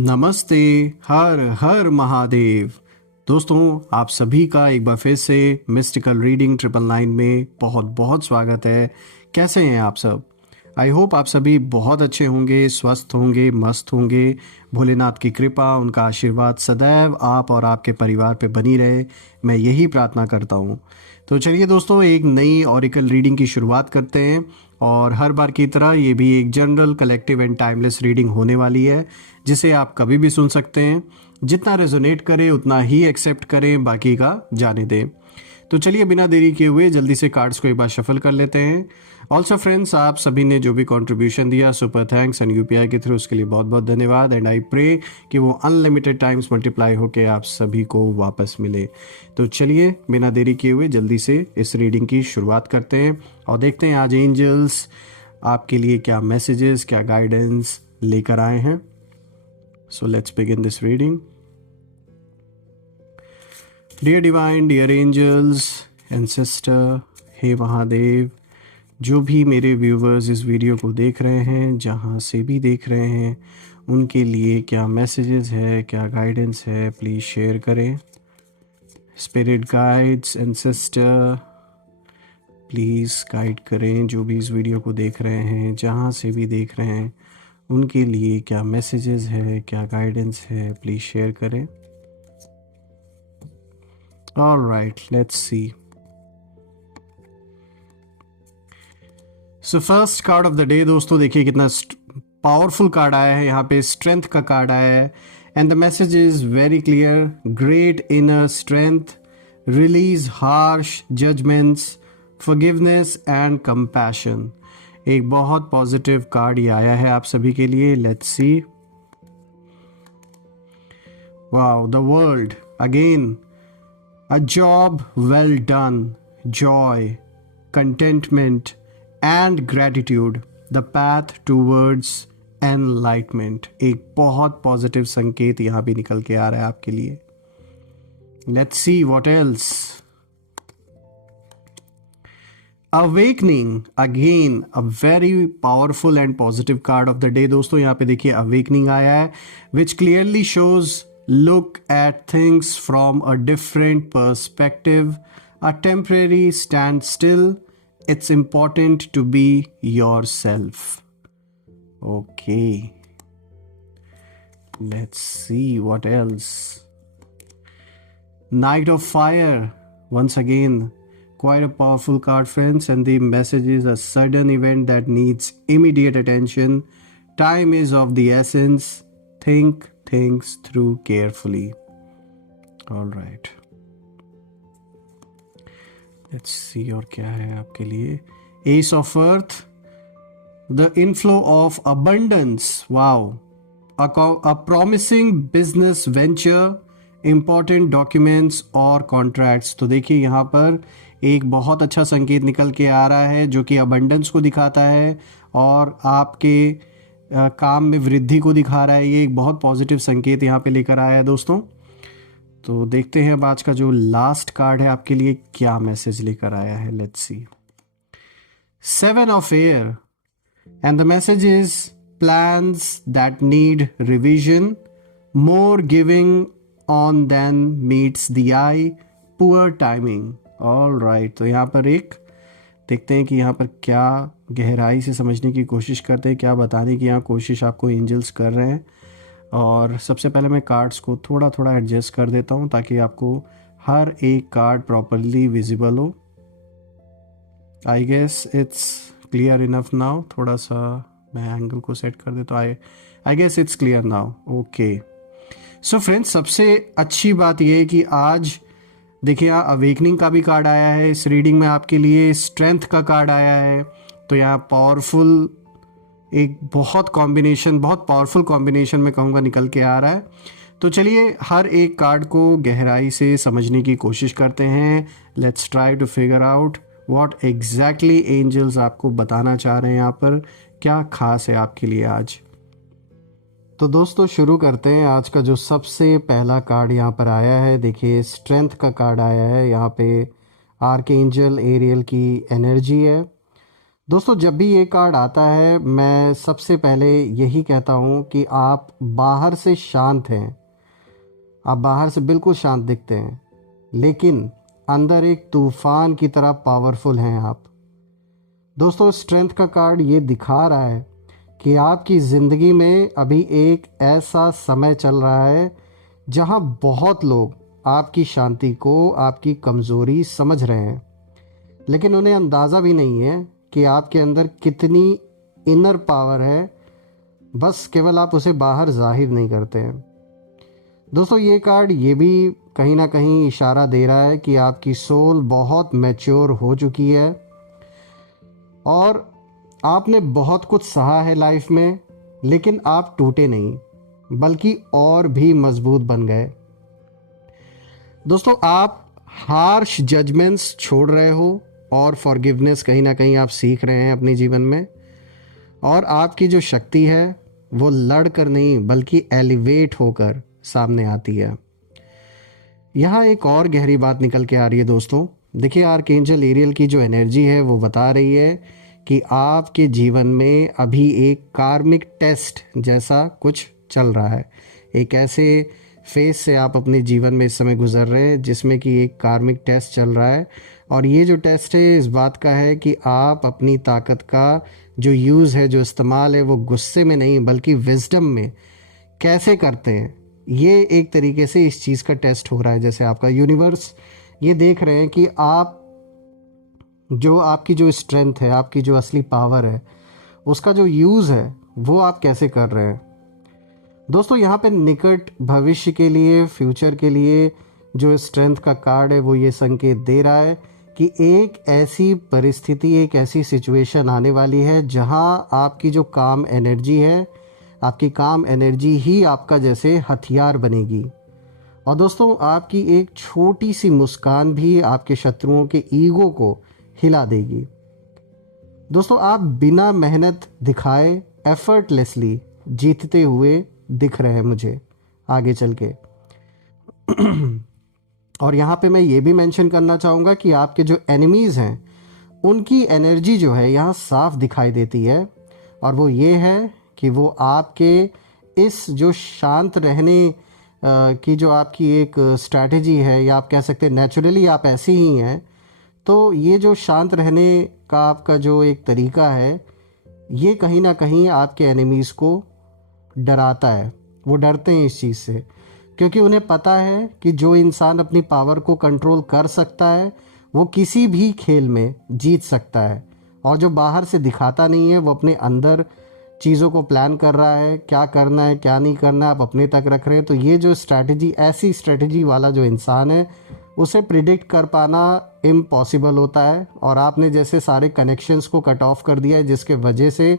नमस्ते। हर हर महादेव। दोस्तों, आप सभी का एक बार फिर से मिस्टिकल रीडिंग 999 में बहुत बहुत स्वागत है। कैसे हैं आप सब? आई होप आप सभी बहुत अच्छे होंगे, स्वस्थ होंगे, मस्त होंगे। भोलेनाथ की कृपा, उनका आशीर्वाद सदैव आप और आपके परिवार पे बनी रहे, मैं यही प्रार्थना करता हूँ। तो चलिए दोस्तों, एक नई ऑरिकल रीडिंग की शुरुआत करते हैं। और हर बार की तरह ये भी एक general, collective and timeless reading होने वाली है, जिसे आप कभी भी सुन सकते हैं। जितना रेजोनेट करे उतना ही एक्सेप्ट करें, बाकी का जाने दें। तो चलिए बिना देरी किए हुए जल्दी से कार्ड्स को एक बार शफल कर लेते हैं। ऑल्सो फ्रेंड्स, आप सभी ने जो भी कंट्रीब्यूशन दिया, सुपर थैंक्स एंड यूपीआई के थ्रू, उसके लिए बहुत बहुत धन्यवाद। एंड आई प्रे कि वो अनलिमिटेड टाइम्स मल्टीप्लाई होकर आप सभी को वापस मिले। तो चलिए बिना देरी किए हुए जल्दी से इस रीडिंग की शुरुआत करते हैं और देखते हैं आज एंजल्स आपके लिए क्या मैसेजेस, क्या गाइडेंस लेकर आए हैं। So let's begin this reading. Dear divine, dear angels, ancestor, हे महादेव, जो भी मेरे व्यूवर्स इस वीडियो को देख रहे हैं, जहाँ से भी देख रहे हैं, उनके लिए क्या मैसेजेस है, क्या गाइडेंस है, प्लीज़ शेयर करें। Spirit guides, ancestor, please guide करें जो भी इस वीडियो को देख रहे हैं, जहाँ से भी देख रहे हैं, उनके लिए क्या मैसेजेस है, क्या गाइडेंस है, प्लीज़ शेयर करें। All right, let's see. So first card of the day दोस्तों, देखिए कितना पावरफुल कार्ड आया है। यहाँ पे स्ट्रेंथ का कार्ड आया है and the message is very clear. Great inner strength, release harsh judgements, forgiveness and compassion. एक बहुत पॉजिटिव कार्ड ये आया है आप सभी के लिए। Let's see. Wow, the world again. A job well done, joy, contentment, and gratitude, the path towards enlightenment। एक बहुत पॉजिटिव संकेत यहाँ भी निकल के आ रहा है आपके लिए। Let's see what else. Awakening, again a very powerful and positive card of the day दोस्तों। यहाँ पे देखिए awakening आया है, which clearly shows look at things from a different perspective, a temporary standstill. It's important to be yourself. Okay, let's see what else. Knight of Fire, once again quite a powerful card friends, and the message is a sudden event that needs immediate attention. Time is of the essence. Think things through carefully. All right, let's see और क्या है आपके लिए। Ace of Earth, the inflow of abundance. Wow, a promising business venture, important documents और contracts। तो देखिए यहाँ पर एक बहुत अच्छा संकेत निकल के आ रहा है जो कि abundance को दिखाता है और आपके काम में वृद्धि को दिखा रहा है। ये एक बहुत पॉजिटिव संकेत यहाँ पे लेकर आया है दोस्तों। तो देखते हैं अब आज का जो लास्ट कार्ड है आपके लिए क्या मैसेज लेकर आया है। Let's see. 7 of Air, and the message is plans that need revision, more giving on than meets the eye, poor timing। All right, तो यहाँ पर एक देखते हैं कि यहाँ पर क्या गहराई से समझने की कोशिश करते हैं, क्या बताने की यहाँ कोशिश आपको एंजल्स कर रहे हैं। और सबसे पहले मैं कार्ड्स को थोड़ा थोड़ा एडजस्ट कर देता हूँ ताकि आपको हर एक कार्ड प्रॉपरली विजिबल हो। I guess it's clear enough now. थोड़ा सा मैं एंगल को सेट कर देता हूँ। I guess it's clear now. Okay, so friends, सबसे अच्छी बात यह है कि आज देखिए यहाँ अवेकनिंग का भी कार्ड आया है इस रीडिंग में आपके लिए, स्ट्रेंथ का कार्ड आया है। तो यहाँ पावरफुल एक बहुत पावरफुल कॉम्बिनेशन में कहूँगा निकल के आ रहा है। तो चलिए हर एक कार्ड को गहराई से समझने की कोशिश करते हैं। Let's try to figure out what exactly angels आपको बताना चाह रहे हैं, यहाँ पर क्या खास है आपके लिए आज। तो दोस्तों शुरू करते हैं। आज का जो सबसे पहला कार्ड यहाँ पर आया है, देखिए स्ट्रेंथ का कार्ड आया है। यहाँ पे आर्कएंजल एरियल की एनर्जी है। दोस्तों जब भी ये कार्ड आता है मैं सबसे पहले यही कहता हूँ कि आप बाहर से शांत हैं, आप बाहर से बिल्कुल शांत दिखते हैं, लेकिन अंदर एक तूफान की तरह पावरफुल हैं आप। दोस्तों स्ट्रेंथ का कार्ड ये दिखा रहा है कि आपकी ज़िंदगी में अभी एक ऐसा समय चल रहा है जहाँ बहुत लोग आपकी शांति को, आपकी कमज़ोरी समझ रहे हैं, लेकिन उन्हें अंदाज़ा भी नहीं है कि आपके अंदर कितनी इनर पावर है, बस केवल आप उसे बाहर जाहिर नहीं करते हैं। दोस्तों ये कार्ड ये भी कहीं ना कहीं इशारा दे रहा है कि आपकी सोल बहुत मैच्योर हो चुकी है और आपने बहुत कुछ सहा है लाइफ में, लेकिन आप टूटे नहीं बल्कि और भी मजबूत बन गए। दोस्तों आप हार्श जजमेंट्स छोड़ रहे हो और फॉरगिवनेस कहीं ना कहीं आप सीख रहे हैं अपने जीवन में, और आपकी जो शक्ति है वो लड़ कर नहीं बल्कि एलिवेट होकर सामने आती है। यहाँ एक और गहरी बात निकल के आ रही है दोस्तों। देखिए आर्कएंजल एरियल की जो एनर्जी है वो बता रही है कि आपके जीवन में अभी एक कार्मिक टेस्ट जैसा कुछ चल रहा है। एक ऐसे फेज से आप अपने जीवन में इस समय गुजर रहे हैं जिसमें कि एक कार्मिक टेस्ट चल रहा है, और ये जो टेस्ट है इस बात का है कि आप अपनी ताकत का जो यूज़ है, जो इस्तेमाल है, वो गुस्से में नहीं बल्कि विजडम में कैसे करते हैं। ये एक तरीके से इस चीज़ का टेस्ट हो रहा है। जैसे आपका यूनिवर्स ये देख रहे हैं कि आप जो आपकी जो स्ट्रेंथ है, आपकी जो असली पावर है, उसका जो यूज़ है वो आप कैसे कर रहे हैं। दोस्तों यहाँ पे निकट भविष्य के लिए, फ्यूचर के लिए जो स्ट्रेंथ का कार्ड है वो ये संकेत दे रहा है कि एक ऐसी परिस्थिति, एक ऐसी सिचुएशन आने वाली है जहाँ आपकी जो काम एनर्जी है, आपकी काम एनर्जी ही आपका जैसे हथियार बनेगी। और दोस्तों आपकी एक छोटी सी मुस्कान भी आपके शत्रुओं के ईगो को हिला देगी। दोस्तों आप बिना मेहनत दिखाए एफर्टलेसली जीतते हुए दिख रहे हैं मुझे आगे चल के। और यहाँ पे मैं ये भी मेंशन करना चाहूँगा कि आपके जो एनिमीज़ हैं उनकी एनर्जी जो है यहाँ साफ दिखाई देती है, और वो ये है कि वो आपके इस जो शांत रहने की जो आपकी एक स्ट्रैटेजी है, या आप कह सकते हैं नेचुरली आप ऐसी ही हैं, तो ये जो शांत रहने का आपका जो एक तरीका है ये कहीं ना कहीं आपके एनिमीज़ को डराता है। वो डरते हैं इस चीज़ से, क्योंकि उन्हें पता है कि जो इंसान अपनी पावर को कंट्रोल कर सकता है वो किसी भी खेल में जीत सकता है, और जो बाहर से दिखाता नहीं है वो अपने अंदर चीज़ों को प्लान कर रहा है, क्या करना है क्या नहीं करना है आप अपने तक रख रहे हैं। तो ये जो स्ट्रैटेजी, ऐसी स्ट्रैटेजी वाला जो इंसान है उसे प्रिडिक्ट कर पाना इम्पॉसिबल होता है, और आपने जैसे सारे कनेक्शंस को कट ऑफ कर दिया है, जिसके वजह से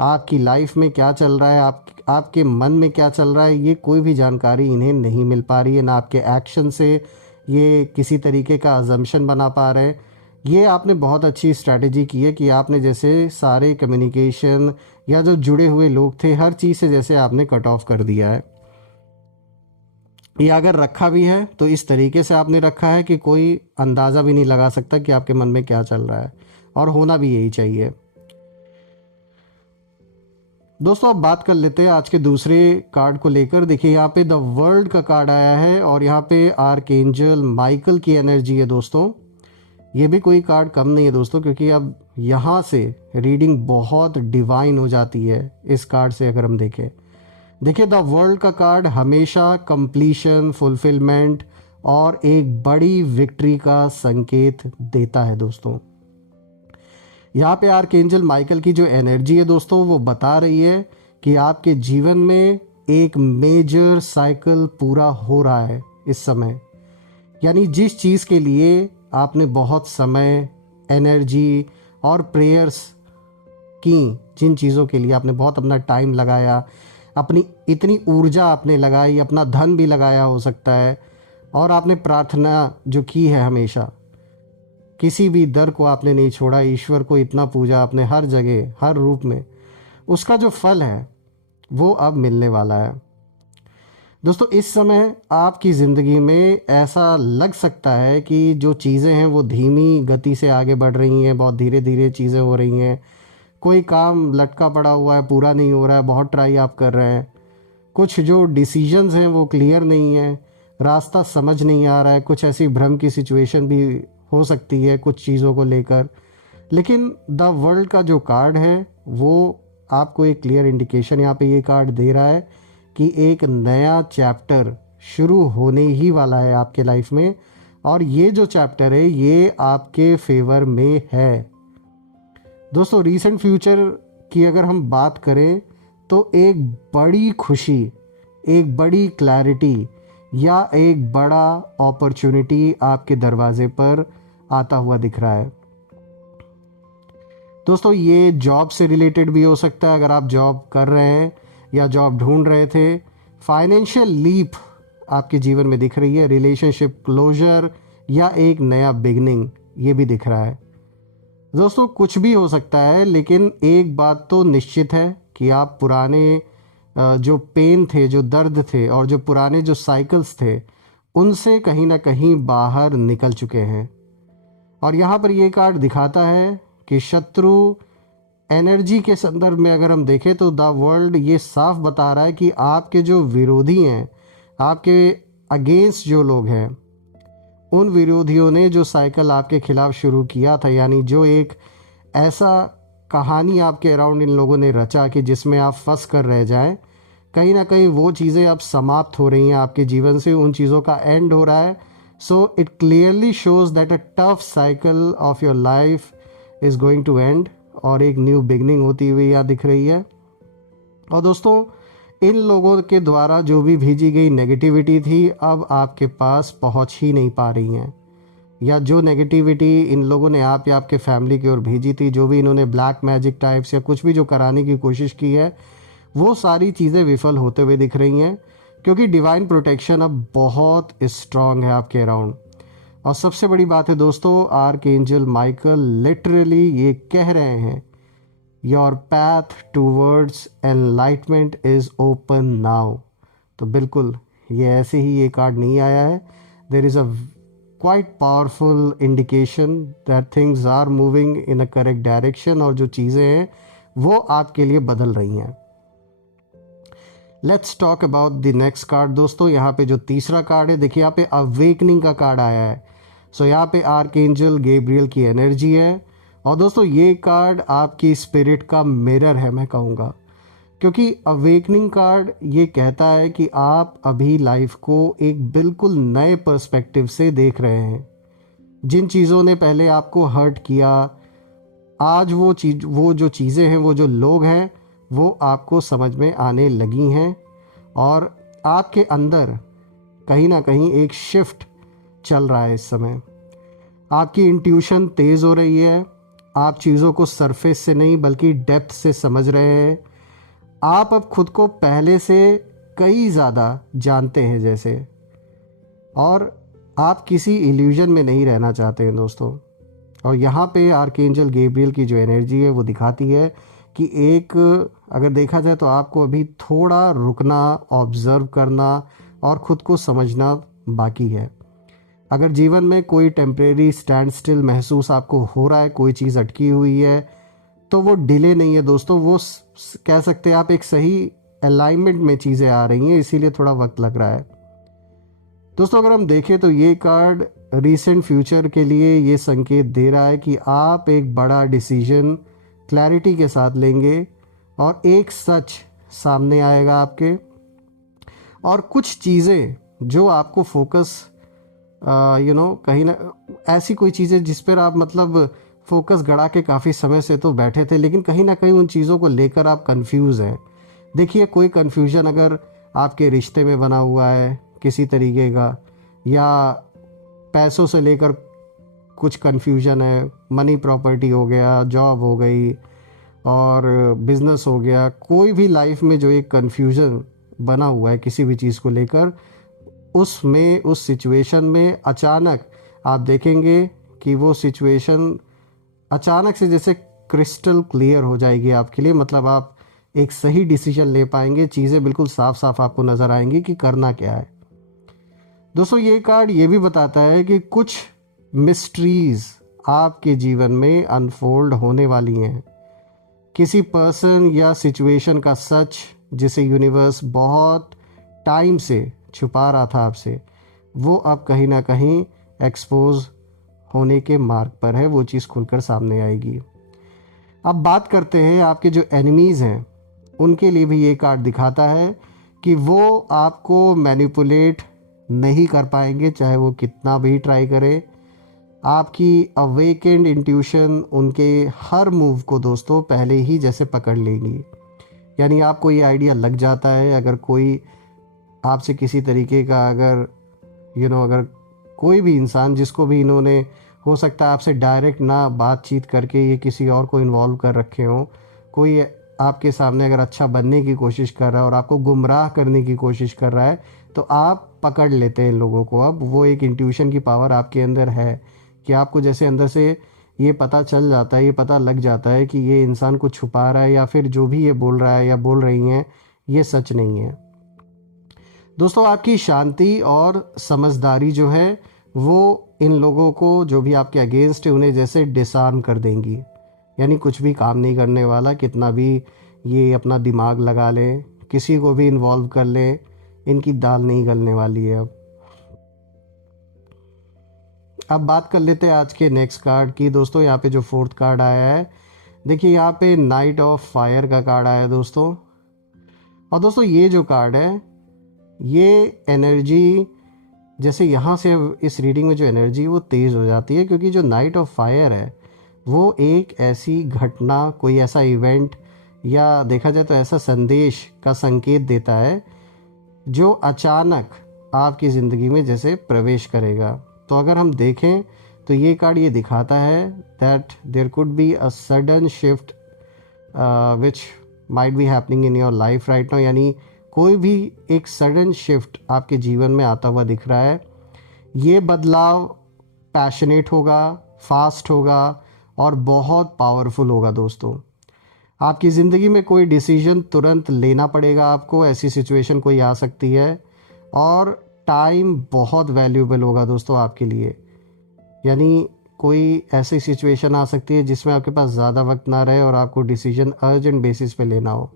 आपकी लाइफ में क्या चल रहा है, आपके मन में क्या चल रहा है, ये कोई भी जानकारी इन्हें नहीं मिल पा रही है। ना आपके एक्शन से ये किसी तरीके का अजम्पशन बना पा रहे हैं। ये आपने बहुत अच्छी स्ट्रैटेजी की है कि आपने जैसे सारे कम्युनिकेशन या जो जुड़े हुए लोग थे हर चीज़ से जैसे आपने कट ऑफ कर दिया है। ये अगर रखा भी है तो इस तरीके से आपने रखा है कि कोई अंदाज़ा भी नहीं लगा सकता कि आपके मन में क्या चल रहा है, और होना भी यही चाहिए। दोस्तों अब बात कर लेते हैं आज के दूसरे कार्ड को लेकर। देखिए यहाँ पे द वर्ल्ड का कार्ड आया है, और यहाँ पे आर्कएंजल माइकल की एनर्जी है। दोस्तों ये भी कोई कार्ड कम नहीं है दोस्तों, क्योंकि अब यहाँ से रीडिंग बहुत डिवाइन हो जाती है इस कार्ड से अगर हम देखें। देखिए द वर्ल्ड का कार्ड हमेशा कंप्लीशन, फुलफिलमेंट और एक बड़ी विक्ट्री का संकेत देता है। दोस्तों यहाँ पे आर्कएंजल माइकल की जो एनर्जी है दोस्तों वो बता रही है कि आपके जीवन में एक मेजर साइकिल पूरा हो रहा है इस समय। यानी जिस चीज़ के लिए आपने बहुत समय, एनर्जी और प्रेयर्स की, जिन चीज़ों के लिए आपने बहुत अपना टाइम लगाया, अपनी इतनी ऊर्जा आपने लगाई, अपना धन भी लगाया हो सकता है, और आपने प्रार्थना जो की है हमेशा, किसी भी दर को आपने नहीं छोड़ा, ईश्वर को इतना पूजा आपने हर जगह हर रूप में, उसका जो फल है वो अब मिलने वाला है। दोस्तों इस समय आपकी ज़िंदगी में ऐसा लग सकता है कि जो चीज़ें हैं वो धीमी गति से आगे बढ़ रही हैं, बहुत धीरे धीरे चीज़ें हो रही हैं, कोई काम लटका पड़ा हुआ है, पूरा नहीं हो रहा है, बहुत ट्राई आप कर रहे हैं, कुछ जो डिसीजंस हैं वो क्लियर नहीं है, रास्ता समझ नहीं आ रहा है, कुछ ऐसी भ्रम की सिचुएशन भी हो सकती है कुछ चीज़ों को लेकर। लेकिन द वर्ल्ड का जो कार्ड है वो आपको एक क्लियर इंडिकेशन यहाँ पे ये कार्ड दे रहा है कि एक नया चैप्टर शुरू होने ही वाला है आपके लाइफ में, और ये जो चैप्टर है ये आपके फेवर में है। दोस्तों रीसेंट फ्यूचर की अगर हम बात करें तो एक बड़ी खुशी, एक बड़ी क्लैरिटी या एक बड़ा अपॉर्चुनिटी आपके दरवाजे पर आता हुआ दिख रहा है। दोस्तों ये जॉब से रिलेटेड भी हो सकता है, अगर आप जॉब कर रहे हैं या जॉब ढूंढ रहे थे। फाइनेंशियल लीप आपके जीवन में दिख रही है, रिलेशनशिप क्लोजर या एक नया बिगनिंग ये भी दिख रहा है। दोस्तों कुछ भी हो सकता है, लेकिन एक बात तो निश्चित है कि आप पुराने जो पेन थे, जो दर्द थे और जो पुराने जो साइकिल्स थे उनसे कहीं ना कहीं बाहर निकल चुके हैं। और यहाँ पर ये कार्ड दिखाता है कि शत्रु एनर्जी के संदर्भ में अगर हम देखें तो द वर्ल्ड ये साफ बता रहा है कि आपके जो विरोधी हैं, आपके अगेंस्ट जो लोग हैं, उन विरोधियों ने जो साइकिल आपके खिलाफ शुरू किया था, यानी जो एक ऐसा कहानी आपके अराउंड इन लोगों ने रचा कि जिसमें आप फंस कर रह जाएं, कहीं ना कहीं वो चीज़ें अब समाप्त हो रही हैं आपके जीवन से, उन चीज़ों का एंड हो रहा है। So it clearly shows that a tough cycle of your life is going to end, और एक न्यू बिगनिंग होती हुई यहाँ दिख रही है। और दोस्तों इन लोगों के द्वारा जो भी भेजी गई नेगेटिविटी थी अब आपके पास पहुँच ही नहीं पा रही हैं, या जो नेगेटिविटी इन लोगों ने आप या आपके फैमिली की ओर भेजी थी, जो भी इन्होंने ब्लैक मैजिक टाइप्स या कुछ भी जो कराने की कोशिश की है, वो सारी चीज़ें विफल होते हुए दिख रही हैं, क्योंकि डिवाइन प्रोटेक्शन अब बहुत स्ट्रांग है आपके अराउंड। और सबसे बड़ी बात है दोस्तों, आर्कएंजल माइकल लिटरली ये कह रहे हैं, your path towards enlightenment is open now. तो बिल्कुल ये ऐसे ही ये कार्ड नहीं आया है, there is a quite powerful indication that things are moving in a correct direction, और जो चीज़ें हैं वो आपके लिए बदल रही हैं। Let's talk about the next card. दोस्तों यहाँ पे जो तीसरा कार्ड है, देखिए यहाँ पे अवेकनिंग का कार्ड आया है। सो यहाँ पे आर्कएंजल गैब्रियल की एनर्जी है, और दोस्तों ये कार्ड आपकी स्पिरिट का मिरर है मैं कहूँगा, क्योंकि अवेकनिंग कार्ड ये कहता है कि आप अभी लाइफ को एक बिल्कुल नए पर्सपेक्टिव से देख रहे हैं। जिन चीज़ों ने पहले आपको हर्ट किया, आज वो जो चीज़ें हैं, वो जो लोग हैं, वो आपको समझ में आने लगी हैं, और आपके अंदर कहीं ना कहीं एक शिफ्ट चल रहा है इस समय। आपकी इंट्यूशन तेज़ हो रही है, आप चीज़ों को सरफेस से नहीं बल्कि डेप्थ से समझ रहे हैं। आप अब खुद को पहले से कई ज़्यादा जानते हैं जैसे, और आप किसी इल्यूजन में नहीं रहना चाहते हैं दोस्तों। और यहाँ पे आर्कएंजल गैब्रियल की जो एनर्जी है वो दिखाती है कि एक अगर देखा जाए तो आपको अभी थोड़ा रुकना, ऑब्ज़र्व करना और ख़ुद को समझना बाकी है। अगर जीवन में कोई टेम्परेरी स्टैंड स्टिल महसूस आपको हो रहा है, कोई चीज़ अटकी हुई है, तो वो डिले नहीं है दोस्तों, वो कह सकते हैं आप एक सही अलाइनमेंट में चीज़ें आ रही हैं, इसीलिए थोड़ा वक्त लग रहा है। दोस्तों अगर हम देखें तो ये कार्ड रीसेंट फ्यूचर के लिए ये संकेत दे रहा है कि आप एक बड़ा डिसीजन क्लैरिटी के साथ लेंगे, और एक सच सामने आएगा आपके, और कुछ चीज़ें जो आपको फोकस कहीं ना ऐसी कोई चीज़ें जिस पर आप मतलब फोकस गड़ा के काफ़ी समय से तो बैठे थे, लेकिन कहीं ना कहीं उन चीज़ों को लेकर आप कंफ्यूज हैं। देखिए कोई कंफ्यूजन अगर आपके रिश्ते में बना हुआ है किसी तरीके का, या पैसों से लेकर कुछ कंफ्यूजन है, मनी प्रॉपर्टी हो गया, जॉब हो गई और बिजनेस हो गया, कोई भी लाइफ में जो एक कंफ्यूजन बना हुआ है किसी भी चीज़ को लेकर, उसमें उस सिचुएशन में अचानक आप देखेंगे कि वो सिचुएशन अचानक से जैसे क्रिस्टल क्लियर हो जाएगी आपके लिए। मतलब आप एक सही डिसीजन ले पाएंगे, चीज़ें बिल्कुल साफ साफ आपको नज़र आएंगी कि करना क्या है। दोस्तों ये कार्ड ये भी बताता है कि कुछ मिस्ट्रीज आपके जीवन में अनफोल्ड होने वाली हैं। किसी पर्सन या सिचुएशन का सच जिसे यूनिवर्स बहुत टाइम से छुपा रहा था आपसे, वो अब कहीं ना कहीं एक्सपोज होने के मार्ग पर है, वो चीज़ खुलकर सामने आएगी। अब बात करते हैं आपके जो एनिमीज़ हैं, उनके लिए भी ये कार्ड दिखाता है कि वो आपको मैनिपुलेट नहीं कर पाएंगे, चाहे वो कितना भी ट्राई करें। आपकी अवेकेंड इंट्यूशन उनके हर मूव को दोस्तों पहले ही जैसे पकड़ लेंगी। यानी आपको ये आइडिया लग जाता है, अगर कोई आपसे किसी तरीके का अगर अगर कोई भी इंसान जिसको भी इन्होंने हो सकता है आपसे डायरेक्ट ना बातचीत करके ये किसी और को इन्वॉल्व कर रखे हों, कोई आपके सामने अगर अच्छा बनने की कोशिश कर रहा है और आपको गुमराह करने की कोशिश कर रहा है, तो आप पकड़ लेते हैं लोगों को। अब वो एक इंट्यूशन की पावर आपके अंदर है कि आपको जैसे अंदर से ये पता चल जाता है, ये पता लग जाता है कि ये इंसान कुछ छुपा रहा है या फिर जो भी ये बोल रहा है या बोल रही हैं ये सच नहीं है। दोस्तों आपकी शांति और समझदारी जो है वो इन लोगों को जो भी आपके अगेंस्ट है उन्हें जैसे डिसआर्म कर देंगी। यानी कुछ भी काम नहीं करने वाला, कितना भी ये अपना दिमाग लगा लें, किसी को भी इन्वॉल्व कर लें, इनकी दाल नहीं गलने वाली है। अब बात कर लेते हैं आज के नेक्स्ट कार्ड की। दोस्तों यहाँ पे जो फोर्थ कार्ड आया है, देखिए यहाँ पे नाइट ऑफ फायर का कार्ड आया है दोस्तों। और दोस्तों ये जो कार्ड है, ये एनर्जी जैसे यहाँ से इस रीडिंग में जो एनर्जी वो तेज़ हो जाती है, क्योंकि जो नाइट ऑफ फायर है वो एक ऐसी घटना, कोई ऐसा इवेंट या देखा जाए तो ऐसा संदेश का संकेत देता है जो अचानक आपकी ज़िंदगी में जैसे प्रवेश करेगा। तो अगर हम देखें तो ये कार्ड ये दिखाता है that there could be a sudden shift which might be happening in your life right now. यानी कोई भी एक सडन शिफ्ट आपके जीवन में आता हुआ दिख रहा है। ये बदलाव पैशनेट होगा, फास्ट होगा और बहुत पावरफुल होगा दोस्तों। आपकी ज़िंदगी में कोई डिसीजन तुरंत लेना पड़ेगा आपको, ऐसी सिचुएशन कोई आ सकती है। और टाइम बहुत वैल्यूएबल होगा दोस्तों आपके लिए। यानी कोई ऐसी सिचुएशन आ सकती है जिसमें आपके पास ज़्यादा वक्त ना रहे और आपको डिसीजन अर्जेंट बेसिस पे लेना हो।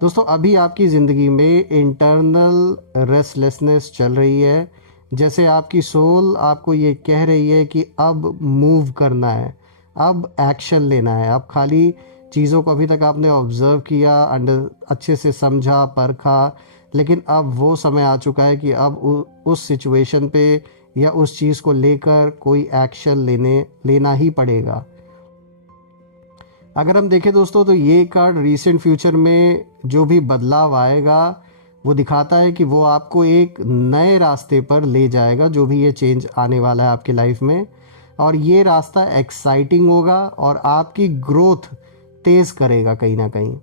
दोस्तों अभी आपकी ज़िंदगी में इंटरनल रेस्टलेसनेस चल रही है, जैसे आपकी सोल आपको ये कह रही है कि अब मूव करना है, अब एक्शन लेना है। अब खाली चीज़ों को अभी तक आपने ऑब्ज़र्व किया, अच्छे से समझा, परखा, लेकिन अब वो समय आ चुका है कि अब उस सिचुएशन पे या उस चीज़ को लेकर कोई एक्शन लेना ही पड़ेगा। अगर हम देखें दोस्तों तो ये कार्ड रीसेंट फ्यूचर में जो भी बदलाव आएगा वो दिखाता है कि वो आपको एक नए रास्ते पर ले जाएगा, जो भी ये चेंज आने वाला है आपकी लाइफ में। और ये रास्ता एक्साइटिंग होगा और आपकी ग्रोथ तेज़ करेगा कहीं ना कहीं।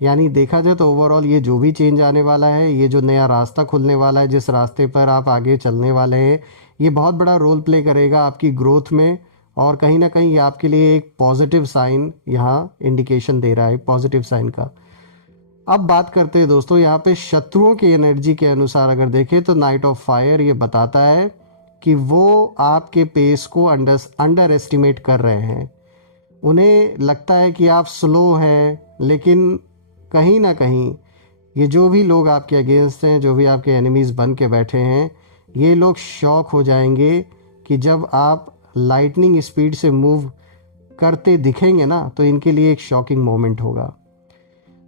यानी देखा जाए तो ओवरऑल ये जो भी चेंज आने वाला है, ये जो नया रास्ता खुलने वाला है, जिस रास्ते पर आप आगे चलने वाले हैं, ये बहुत बड़ा रोल प्ले करेगा आपकी ग्रोथ में। और कहीं ना कहीं ये आपके लिए एक पॉजिटिव साइन यहाँ इंडिकेशन दे रहा है, पॉजिटिव साइन का। अब बात करते हैं दोस्तों यहाँ पे शत्रुओं की एनर्जी के अनुसार अगर देखें तो नाइट ऑफ फायर ये बताता है कि वो आपके पेस को अंडर एस्टिमेट कर रहे हैं। उन्हें लगता है कि आप स्लो हैं, लेकिन कहीं ना कहीं ये जो भी लोग आपके अगेंस्ट हैं, जो भी आपके एनिमीज़ बन के बैठे हैं, ये लोग शॉक हो जाएंगे कि जब आप लाइटनिंग स्पीड से मूव करते दिखेंगे ना, तो इनके लिए एक शॉकिंग मोमेंट होगा।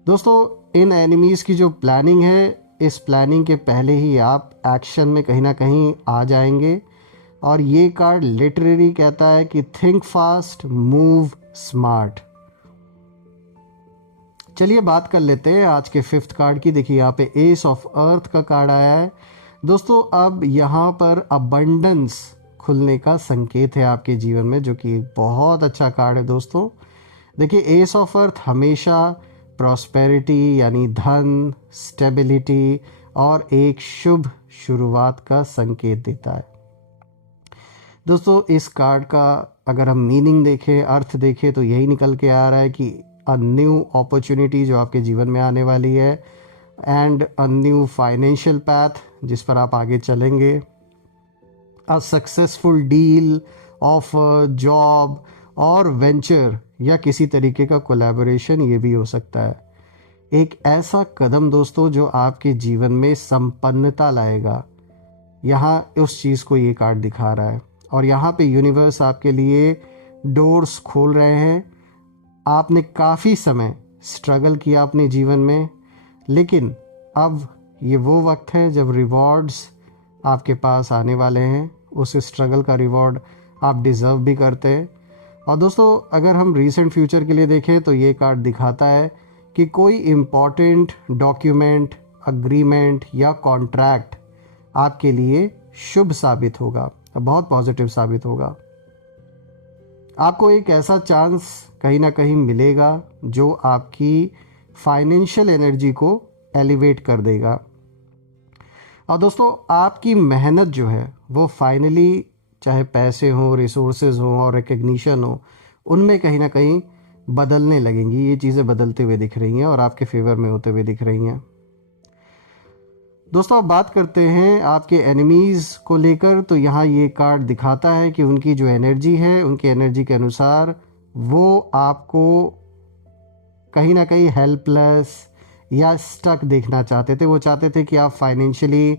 दोस्तों इन एनिमीज़ की जो प्लानिंग है, इस प्लानिंग के पहले ही आप एक्शन में कहीं ना कहीं आ जाएंगे। और ये कार्ड लिटरली कहता है कि थिंक फास्ट, मूव स्मार्ट। चलिए बात कर लेते हैं आज के फिफ्थ कार्ड की। देखिए यहाँ पे एस ऑफ अर्थ का कार्ड आया है दोस्तों। अब यहाँ पर अबंडेंस खुलने का संकेत है आपके जीवन में, जो कि एक बहुत अच्छा कार्ड है दोस्तों। देखिए एस ऑफ अर्थ हमेशा प्रॉस्पेरिटी यानी धन, स्टेबिलिटी और एक शुभ शुरुआत का संकेत देता है दोस्तों। इस कार्ड का अगर हम मीनिंग देखें, अर्थ देखें, तो यही निकल के आ रहा है कि अ न्यू अपॉर्चुनिटी जो आपके जीवन में आने वाली है, and a new financial path जिस पर आप आगे चलेंगे, a successful deal, offer, job और वेंचर या किसी तरीके का कोलैबोरेशन, ये भी हो सकता है। एक ऐसा कदम दोस्तों जो आपके जीवन में संपन्नता लाएगा, यहाँ उस चीज़ को ये कार्ड दिखा रहा है। और यहाँ पे यूनिवर्स आपके लिए डोर्स खोल रहे हैं। आपने काफ़ी समय स्ट्रगल किया अपने जीवन में, लेकिन अब ये वो वक्त है जब रिवॉर्ड्स आपके पास आने वाले हैं। उस स्ट्रगल का रिवॉर्ड आप डिज़र्व भी करते हैं। और दोस्तों, अगर हम रीसेंट फ्यूचर के लिए देखें तो ये कार्ड दिखाता है कि कोई इम्पॉर्टेंट डॉक्यूमेंट, अग्रीमेंट या कॉन्ट्रैक्ट आपके लिए शुभ साबित होगा, बहुत पॉजिटिव साबित होगा। आपको एक ऐसा चांस कहीं ना कहीं मिलेगा जो आपकी फाइनेंशियल एनर्जी को एलिवेट कर देगा। और दोस्तों, आपकी मेहनत जो है वो फाइनली, चाहे पैसे हो, रिसोर्सेज हो और रिकग्निशन हो, उनमें कहीं ना कहीं बदलने लगेंगी। ये चीज़ें बदलते हुए दिख रही हैं और आपके फेवर में होते हुए दिख रही हैं। दोस्तों, अब बात करते हैं आपके एनिमीज़ को लेकर। तो यहाँ ये कार्ड दिखाता है कि उनकी जो एनर्जी है, उनकी एनर्जी के अनुसार वो आपको कहीं ना कहीं हेल्पलेस या स्टक देखना चाहते थे। वो चाहते थे कि आप फाइनेंशियली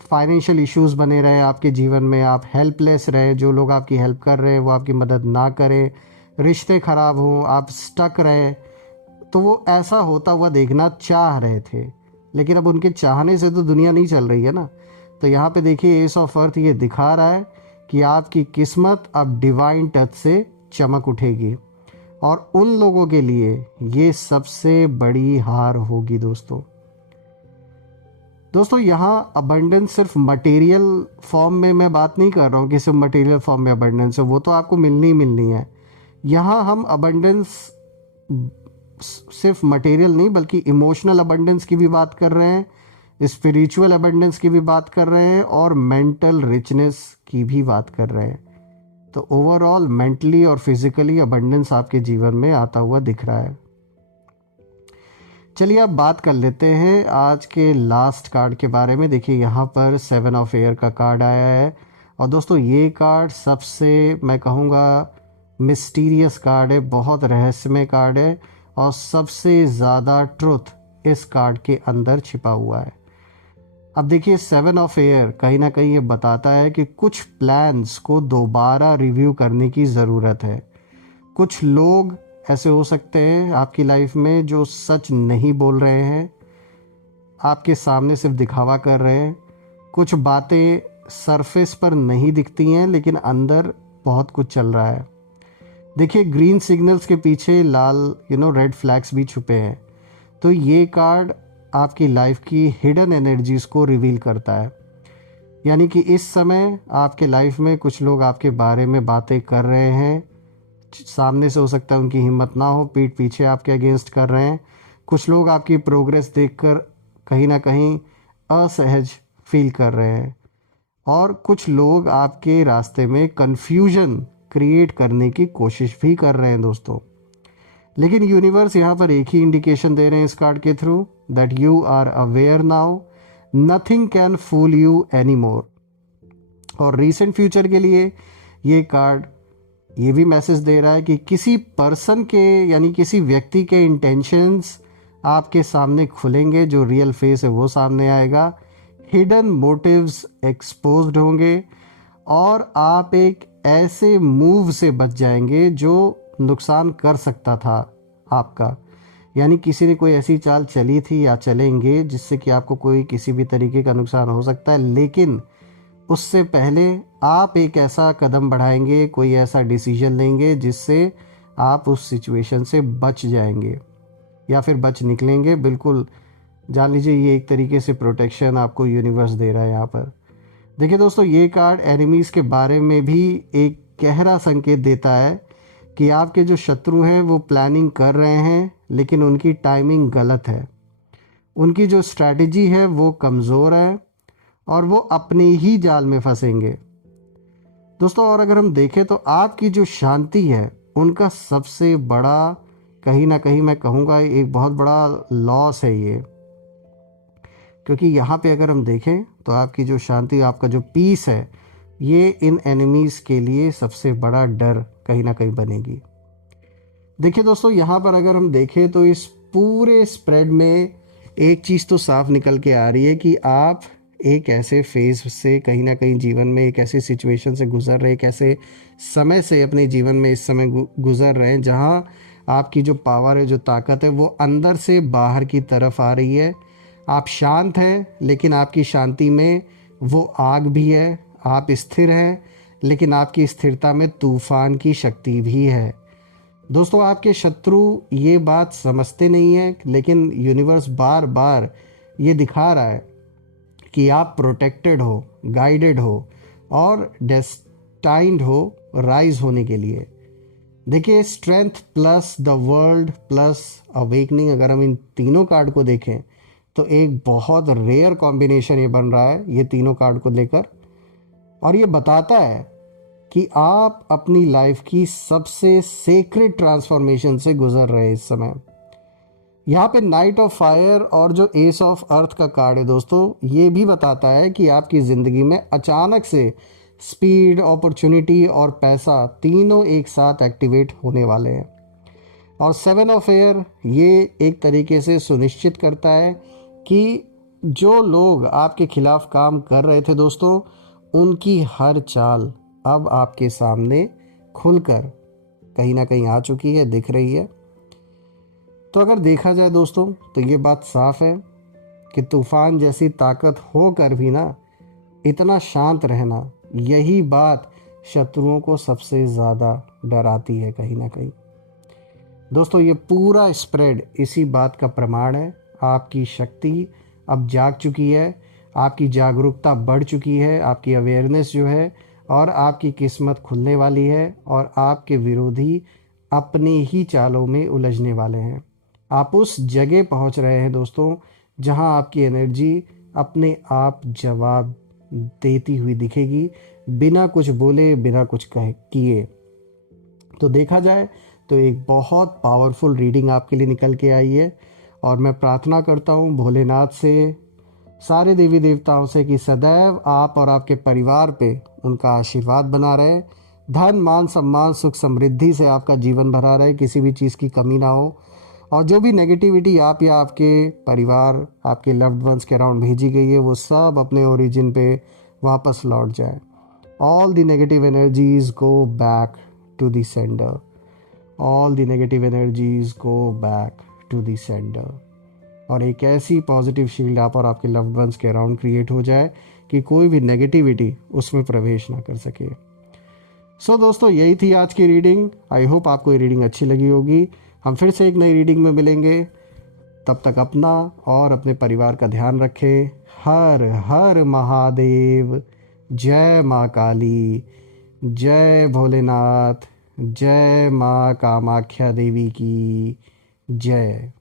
फाइनेंशियल इश्यूज़ बने रहे आपके जीवन में, आप हेल्पलेस रहे, जो लोग आपकी हेल्प कर रहे हैं वो आपकी मदद ना करें, रिश्ते ख़राब हों, आप स्टक रहें। तो वो ऐसा होता हुआ देखना चाह रहे थे, लेकिन अब उनके चाहने से तो दुनिया नहीं चल रही है ना। तो यहाँ पे देखिए, एस ऑफ अर्थ ये दिखा रहा है कि आपकी किस्मत अब डिवाइन टच से चमक उठेगी, और उन लोगों के लिए ये सबसे बड़ी हार होगी। दोस्तों, यहाँ अबंडेंस सिर्फ मटेरियल फॉर्म में मैं बात नहीं कर रहा हूँ कि सिर्फ मटेरियल फॉर्म में अबंडेंस है, वो तो आपको मिलनी ही मिलनी है। यहाँ हम अबंडेंस सिर्फ मटेरियल नहीं बल्कि इमोशनल अबंडेंस की भी बात कर रहे हैं, स्पिरिचुअल अबंडेंस की भी बात कर रहे हैं और मेंटल रिचनेस की भी बात कर रहे हैं। तो ओवरऑल मेंटली और फिजिकली अबंडेंस आपके जीवन में आता हुआ दिख रहा है। चलिए अब बात कर लेते हैं आज के लास्ट कार्ड के बारे में। देखिए, यहाँ पर 7 ऑफ एयर का कार्ड आया है, और दोस्तों ये कार्ड सबसे, मैं कहूँगा, मिस्टीरियस कार्ड है, बहुत रहस्यमय कार्ड है, और सबसे ज़्यादा ट्रुथ इस कार्ड के अंदर छिपा हुआ है। अब देखिए, 7 ऑफ एयर कहीं ना कहीं ये बताता है कि कुछ प्लान्स को दोबारा रिव्यू करने की ज़रूरत है। कुछ लोग ऐसे हो सकते हैं आपकी लाइफ में जो सच नहीं बोल रहे हैं, आपके सामने सिर्फ दिखावा कर रहे हैं। कुछ बातें सरफेस पर नहीं दिखती हैं, लेकिन अंदर बहुत कुछ चल रहा है। देखिए, ग्रीन सिग्नल्स के पीछे लाल रेड फ्लैग्स भी छुपे हैं। तो ये कार्ड आपकी लाइफ की हिडन एनर्जीज़ को रिवील करता है। यानी कि इस समय आपके लाइफ में कुछ लोग आपके बारे में बातें कर रहे हैं, सामने से हो सकता है उनकी हिम्मत ना हो, पीठ पीछे आपके अगेंस्ट कर रहे हैं। कुछ लोग आपकी प्रोग्रेस देखकर कहीं ना कहीं असहज फील कर रहे हैं, और कुछ लोग आपके रास्ते में कंफ्यूजन क्रिएट करने की कोशिश भी कर रहे हैं दोस्तों। लेकिन यूनिवर्स यहाँ पर एक ही इंडिकेशन दे रहे हैं इस कार्ड के through, that you are aware now, nothing can fool you any more. और रीसेंट फ्यूचर के लिए ये कार्ड ये भी मैसेज दे रहा है कि किसी पर्सन के, यानी किसी व्यक्ति के इंटेंशंस आपके सामने खुलेंगे, जो रियल फेस है वो सामने आएगा, हिडन मोटिव्स एक्सपोज्ड होंगे, और आप एक ऐसे मूव से बच जाएंगे जो नुकसान कर सकता था आपका। यानी किसी ने कोई ऐसी चाल चली थी या चलेंगे जिससे कि आपको कोई किसी भी तरीके का नुकसान हो सकता है, लेकिन उससे पहले आप एक ऐसा कदम बढ़ाएंगे, कोई ऐसा डिसीजन लेंगे जिससे आप उस सिचुएशन से बच जाएंगे या फिर बच निकलेंगे। बिल्कुल जान लीजिए, ये एक तरीके से प्रोटेक्शन आपको यूनिवर्स दे रहा है यहाँ पर। देखिए दोस्तों, ये कार्ड एनिमीज़ के बारे में भी एक गहरा संकेत देता है कि आपके जो शत्रु हैं वो प्लानिंग कर रहे हैं, लेकिन उनकी टाइमिंग गलत है। उनकी जो स्ट्रैटेजी है वो कमज़ोर है, और वो अपनी ही जाल में फंसेंगे दोस्तों। और अगर हम देखें तो आपकी जो शांति है उनका सबसे बड़ा, कहीं ना कहीं मैं कहूँगा एक बहुत बड़ा लॉस है ये। क्योंकि यहाँ पे अगर हम देखें तो आपकी जो शांति, आपका जो पीस है, ये इन एनिमीज़ के लिए सबसे बड़ा डर कहीं ना कहीं बनेगी। देखिए दोस्तों, यहाँ पर अगर हम देखें तो इस पूरे स्प्रेड में एक चीज़ तो साफ निकल के आ रही है कि आप एक ऐसे फेज से कहीं ना कहीं जीवन में, एक ऐसी सिचुएशन से गुजर रहे, एक ऐसे समय से अपने जीवन में इस समय गुजर रहे हैं जहाँ आपकी जो पावर है, जो ताकत है, वो अंदर से बाहर की तरफ आ रही है। आप शांत हैं लेकिन आपकी शांति में वो आग भी है। आप स्थिर हैं लेकिन आपकी स्थिरता में तूफान की शक्ति भी है। दोस्तों, आपके शत्रु ये बात समझते नहीं है, लेकिन यूनिवर्स बार बार ये दिखा रहा है कि आप प्रोटेक्टेड हो, गाइडेड हो और डेस्टाइंड हो राइज होने के लिए। देखिए, strength plus the world plus awakening, अगर हम इन तीनों कार्ड को देखें तो एक बहुत रेयर कॉम्बिनेशन ये बन रहा है ये तीनों कार्ड को लेकर। और ये बताता है कि आप अपनी लाइफ की सबसे सेक्रेड ट्रांसफॉर्मेशन से गुजर रहे हैं इस समय। यहाँ पे नाइट ऑफ फायर और जो एस ऑफ अर्थ का कार्ड है दोस्तों, ये भी बताता है कि आपकी ज़िंदगी में अचानक से स्पीड, अपॉर्चुनिटी और पैसा तीनों एक साथ एक्टिवेट होने वाले हैं। और सेवन ऑफ एयर ये एक तरीके से सुनिश्चित करता है कि जो लोग आपके खिलाफ काम कर रहे थे दोस्तों, उनकी हर चाल अब आपके सामने खुलकर कहीं ना कहीं आ चुकी है, दिख रही है। तो अगर देखा जाए दोस्तों तो ये बात साफ है कि तूफान जैसी ताकत होकर भी ना इतना शांत रहना, यही बात शत्रुओं को सबसे ज़्यादा डराती है कहीं ना कहीं। दोस्तों, ये पूरा स्प्रेड इसी बात का प्रमाण है। आपकी शक्ति अब जाग चुकी है, आपकी जागरूकता बढ़ चुकी है, आपकी अवेयरनेस जो है, और आपकी किस्मत खुलने वाली है और आपके विरोधी अपने ही चालों में उलझने वाले हैं। आप उस जगह पहुंच रहे हैं दोस्तों जहां आपकी एनर्जी अपने आप जवाब देती हुई दिखेगी, बिना कुछ बोले, बिना कुछ किए। तो देखा जाए तो एक बहुत पावरफुल रीडिंग आपके लिए निकल के आई है। और मैं प्रार्थना करता हूँ भोलेनाथ से, सारे देवी देवताओं से कि सदैव आप और आपके परिवार पे उनका आशीर्वाद बना रहे। धन, मान, सम्मान, सुख, समृद्धि से आपका जीवन भरा रहे, किसी भी चीज़ की कमी ना हो। और जो भी नेगेटिविटी आप या आपके परिवार, आपके लव्ड वंस के अराउंड भेजी गई है, वो सब अपने ओरिजिन पे वापस लौट जाए। All the negative energies go back to the sender. All the negative energies go back to the sender. और एक ऐसी पॉजिटिव शील्ड आप और आपके लव्ड वंस के अराउंड क्रिएट हो जाए कि कोई भी नेगेटिविटी उसमें प्रवेश ना कर सके। सो दोस्तों, यही थी आज की रीडिंग। आई होप आपको ये रीडिंग अच्छी लगी होगी। हम फिर से एक नई रीडिंग में मिलेंगे। तब तक अपना और अपने परिवार का ध्यान रखें। हर हर महादेव। जय माँ काली, जय भोलेनाथ, जय माँ कामाख्या देवी की जय।